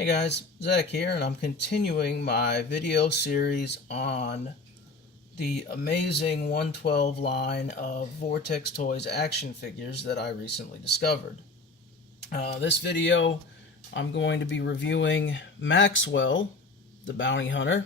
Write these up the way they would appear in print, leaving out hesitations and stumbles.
Hey guys, Zach here, and I'm continuing my video series on the amazing 112 line of Vortex Toys action figures that I recently discovered. This video, I'm going to be reviewing Maxwell, the bounty hunter.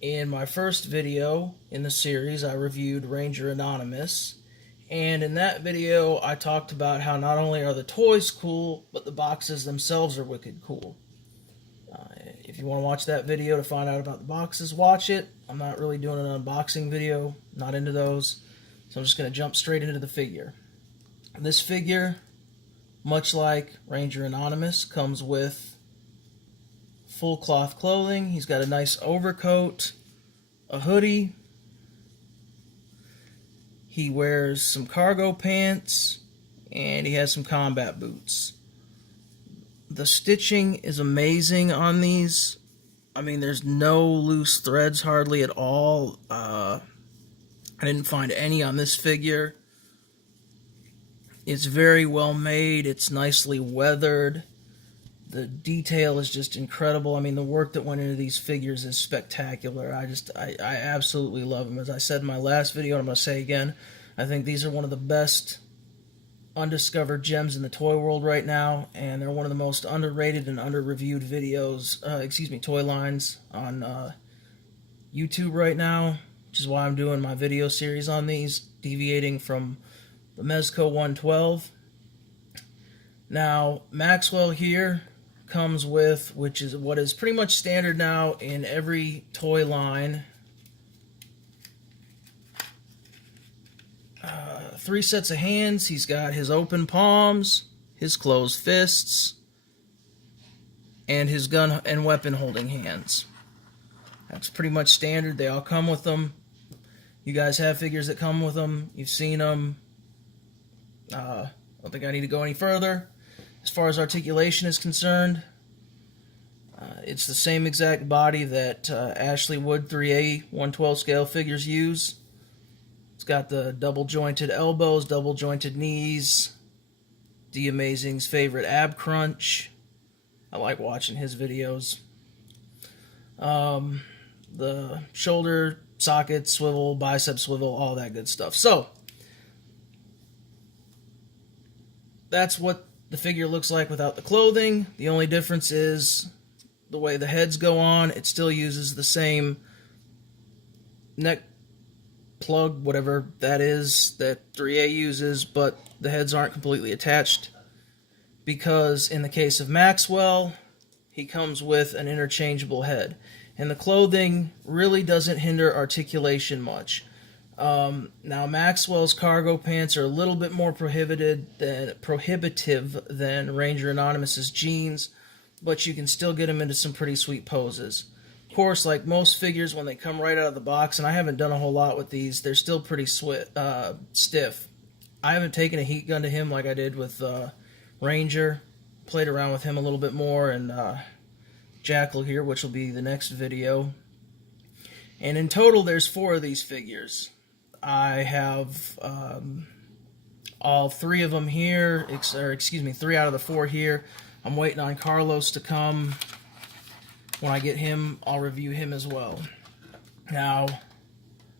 In my first video in the series, I reviewed Ranger Anonymous. And in that video, I talked about how not only are the toys cool, but the boxes themselves are wicked cool. If you want to watch that video to find out about the boxes, watch it. I'm not really doing an unboxing video, not into those. So I'm just going to jump straight into the figure. This figure, much like Ranger Anonymous, comes with full cloth clothing. He's got a nice overcoat, a hoodie. He wears some cargo pants, and he has some combat boots. The stitching is amazing on these. I mean, there's no loose threads hardly at all. I didn't find any on this figure. It's very well made. It's nicely weathered. The detail is just incredible. I mean, the work that went into these figures is spectacular. I absolutely love them. As I said in my last video, and I'm going to say again, I think these are one of the best undiscovered gems in the toy world right now, and they're one of the most underrated and under-reviewed toy lines on YouTube right now, which is why I'm doing my video series on these, deviating from the Mezco 112. Now, Maxwell here comes with, which is what is pretty much standard now in every toy line, 3 sets of hands. He's got his open palms, his closed fists, and his gun and weapon holding hands. That's pretty much standard. They all come with them. You guys have figures that come with them. You've seen them. I don't think I need to go any further. As far as articulation is concerned, it's the same exact body that Ashley Wood 3A 112 scale figures use. It's got the double jointed elbows, double jointed knees, D Amazing's favorite ab crunch. I like watching his videos. The shoulder socket swivel, bicep swivel, all that good stuff. So, that's what the figure looks like without the clothing. The only difference is the way the heads go on. It still uses the same neck plug, whatever that is, that 3A uses, but the heads aren't completely attached, because in the case of Maxwell, he comes with an interchangeable head. And the clothing really doesn't hinder articulation much. Now, Maxwell's cargo pants are a little bit more prohibitive than Ranger Anonymous's jeans, but you can still get them into some pretty sweet poses. Of course, like most figures, when they come right out of the box, and I haven't done a whole lot with these, they're still pretty stiff. I haven't taken a heat gun to him like I did with Ranger. Played around with him a little bit more, and Jackal here, which will be the next video. And in total, there's 4 of these figures. I have all 3 of them here, 3 out of the 4 here. I'm waiting on Carlos to come. When I get him, I'll review him as well. Now,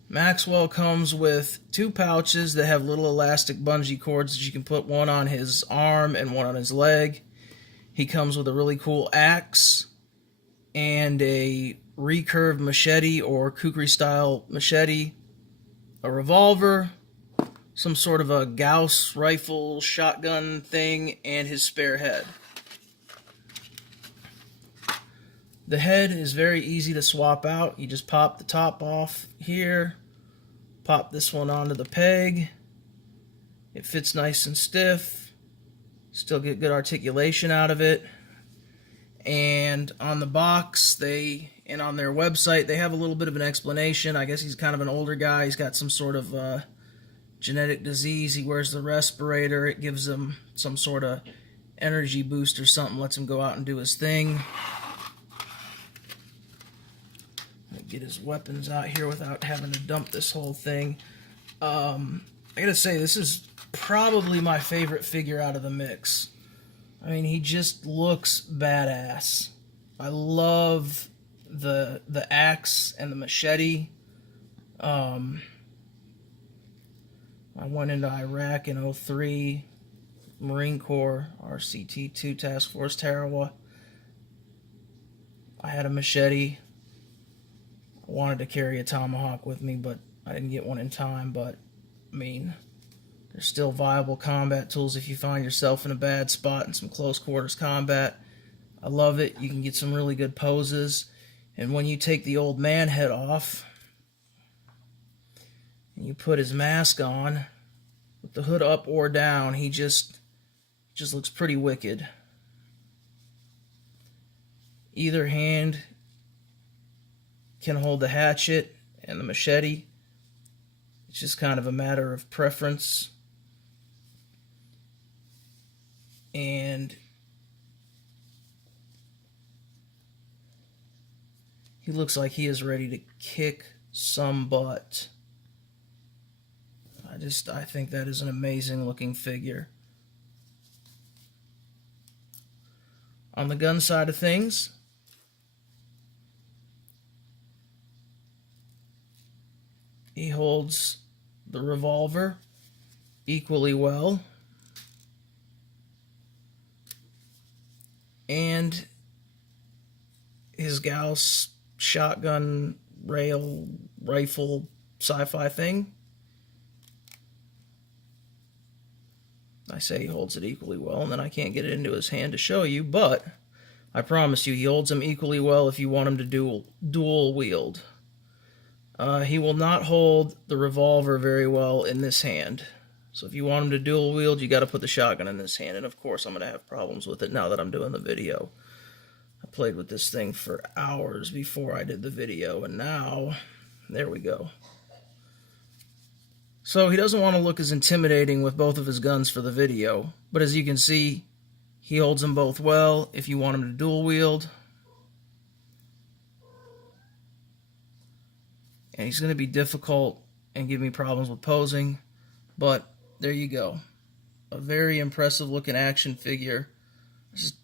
Maxwell comes with 2 pouches that have little elastic bungee cords that you can put one on his arm and one on his leg. He comes with a really cool axe and a recurved machete or kukri style machete, a revolver, some sort of a Gauss rifle shotgun thing, and his spare head. The head is very easy to swap out. You just pop the top off here, pop this one onto the peg. It fits nice and stiff. Still get good articulation out of it. And on the box, and on their website, they have a little bit of an explanation. I guess he's kind of an older guy. He's got some sort of genetic disease. He wears the respirator. It gives him some sort of energy boost or something, lets him go out and do his thing. Get his weapons out here without having to dump this whole thing. I gotta say, this is probably my favorite figure out of the mix. I mean, he just looks badass. I love the axe and the machete. I went into Iraq in '03, Marine Corps, RCT-2 Task Force Tarawa. I had a machete. I wanted to carry a tomahawk with me, but I didn't get one in time. But, I mean, there's still viable combat tools if you find yourself in a bad spot in some close quarters combat. I love it. You can get some really good poses. And when you take the old man head off and you put his mask on with the hood up or down, he just looks pretty wicked. Either hand can hold the hatchet and the machete. It's just kind of a matter of preference. And he looks like he is ready to kick some butt. I think that is an amazing looking figure. On the gun side of things, he holds the revolver equally well. And his Gauss shotgun rail rifle sci-fi thing, I say he holds it equally well, and then I can't get it into his hand to show you, but I promise you he holds them equally well if you want him to dual wield. He will not hold the revolver very well in this hand. So if you want him to dual wield, you got to put the shotgun in this hand. And of course, I'm going to have problems with it now that I'm doing the video. I played with this thing for hours before I did the video, and now, there we go. So he doesn't want to look as intimidating with both of his guns for the video, but as you can see, he holds them both well if you want him to dual wield. And he's going to be difficult and give me problems with posing, but there you go. A very impressive looking action figure. I just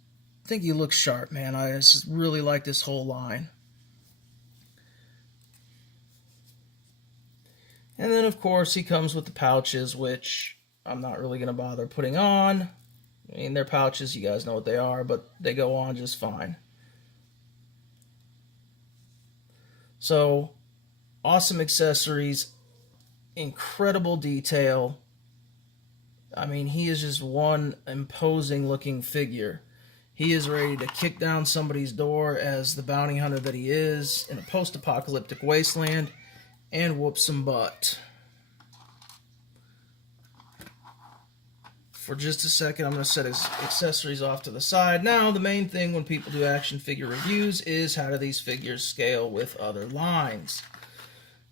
think he looks sharp, man. I just really like this whole line. And then, of course, he comes with the pouches, which I'm not really going to bother putting on. I mean, they're pouches, you guys know what they are, but they go on just fine. So, awesome accessories, incredible detail. I mean, he is just one imposing looking figure. He is ready to kick down somebody's door as the bounty hunter that he is in a post-apocalyptic wasteland and whoop some butt. For just a second, I'm going to set his accessories off to the side. Now, the main thing when people do action figure reviews is how do these figures scale with other lines.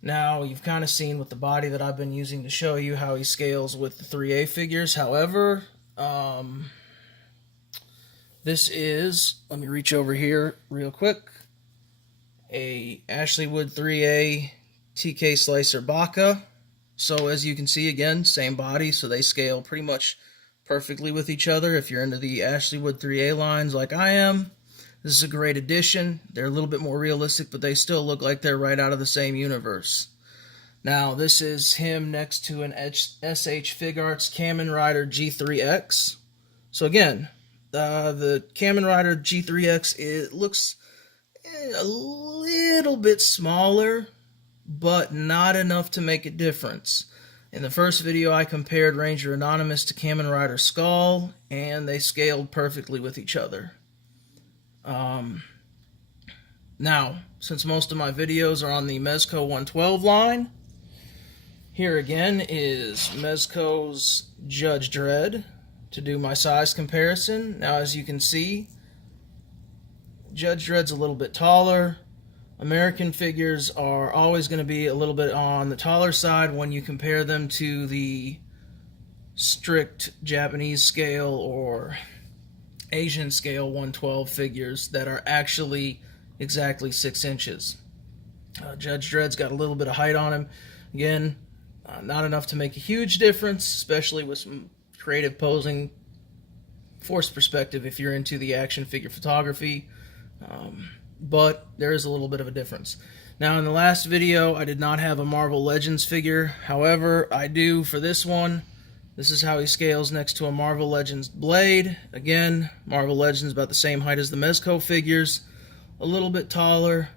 Now, you've kind of seen with the body that I've been using to show you how he scales with the 3A figures. However, this is, let me reach over here real quick, a Ashley Wood 3A TK Slicer Baka. So as you can see, again, same body, so they scale pretty much perfectly with each other. If you're into the Ashley Wood 3A lines like I am, this is a great addition. They're a little bit more realistic, but they still look like they're right out of the same universe. Now, this is him next to an SH Fig Arts Kamen Rider G3X. So again, the Kamen Rider G3X, it looks a little bit smaller, but not enough to make a difference. In the first video, I compared Ranger Anonymous to Kamen Rider Skull, and they scaled perfectly with each other. Now, since most of my videos are on the Mezco 112 line, here again is Mezco's Judge Dredd to do my size comparison. Now, as you can see, Judge Dredd's a little bit taller. American figures are always going to be a little bit on the taller side when you compare them to the strict Japanese scale or Asian scale 112 figures that are actually exactly 6 inches. Judge Dredd's got a little bit of height on him. Again, not enough to make a huge difference, especially with some creative posing forced perspective if you're into the action figure photography, but there is a little bit of a difference. Now, in the last video, I did not have a Marvel Legends figure. However, I do for this one. This is how he scales next to a Marvel Legends Blade. Again, Marvel Legends about the same height as the Mezco figures. A little bit taller.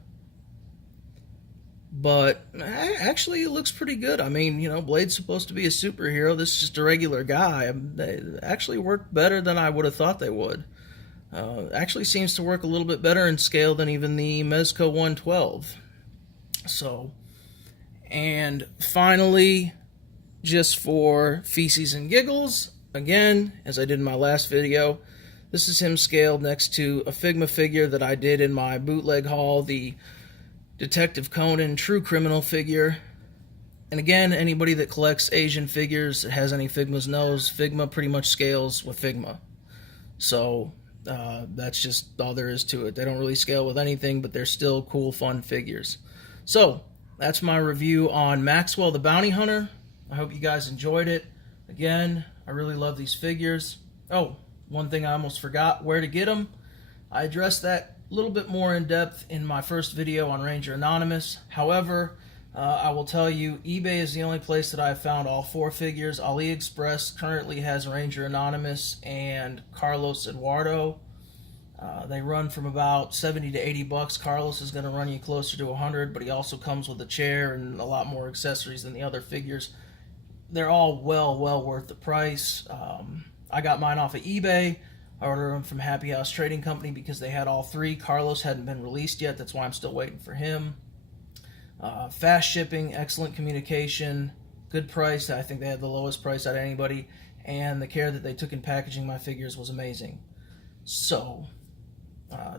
But actually, it looks pretty good. I mean, you know, Blade's supposed to be a superhero. This is just a regular guy. They actually worked better than I would have thought they would. Actually seems to work a little bit better in scale than even the Mezco 112. So, and finally, just for feces and giggles, again, as I did in my last video, this is him scaled next to a Figma figure that I did in my bootleg haul, the Detective Conan True Criminal figure. And again, anybody that collects Asian figures, that has any Figmas knows, Figma pretty much scales with Figma. So that's just all there is to it. They don't really scale with anything, but they're still cool, fun figures. So that's my review on Maxwell the Bounty Hunter. I hope you guys enjoyed it. Again, I really love these figures. Oh, one thing I almost forgot, where to get them. I addressed that a little bit more in depth in my first video on Ranger Anonymous. However, I will tell you, eBay is the only place that I've found all 4 figures. AliExpress currently has Ranger Anonymous and Carlos Eduardo. They run from about 70 to 80 bucks. Carlos is going to run you closer to 100, but he also comes with a chair and a lot more accessories than the other figures. They're all well worth the price. I got mine off of eBay. I ordered them from Happy House Trading Company because they had all 3. Carlos hadn't been released yet. That's why I'm still waiting for him. Fast shipping, excellent communication, good price. I think they had the lowest price out of anybody, and the care that they took in packaging my figures was amazing. So,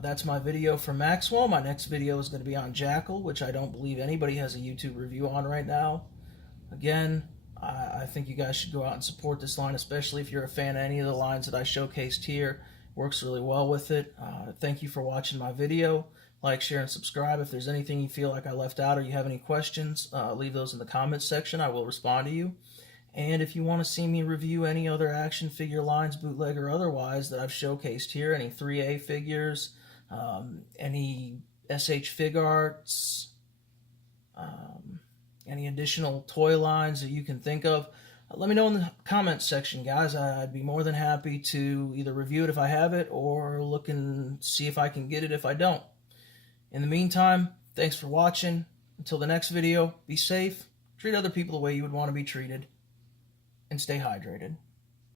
that's my video for Maxwell. My next video is going to be on Jackal, which I don't believe anybody has a YouTube review on right now. Again, I think you guys should go out and support this line, especially if you're a fan of any of the lines that I showcased here. Works really well with it. Thank you for watching my video. Like, share, and subscribe. If there's anything you feel like I left out or you have any questions, leave those in the comments section. I will respond to you. And if you want to see me review any other action figure lines, bootleg or otherwise, that I've showcased here, any 3A figures, any SH Fig Arts, any additional toy lines that you can think of, let me know in the comments section, guys. I'd be more than happy to either review it if I have it or look and see if I can get it if I don't. In the meantime, thanks for watching. Until the next video, be safe, treat other people the way you would want to be treated, and stay hydrated.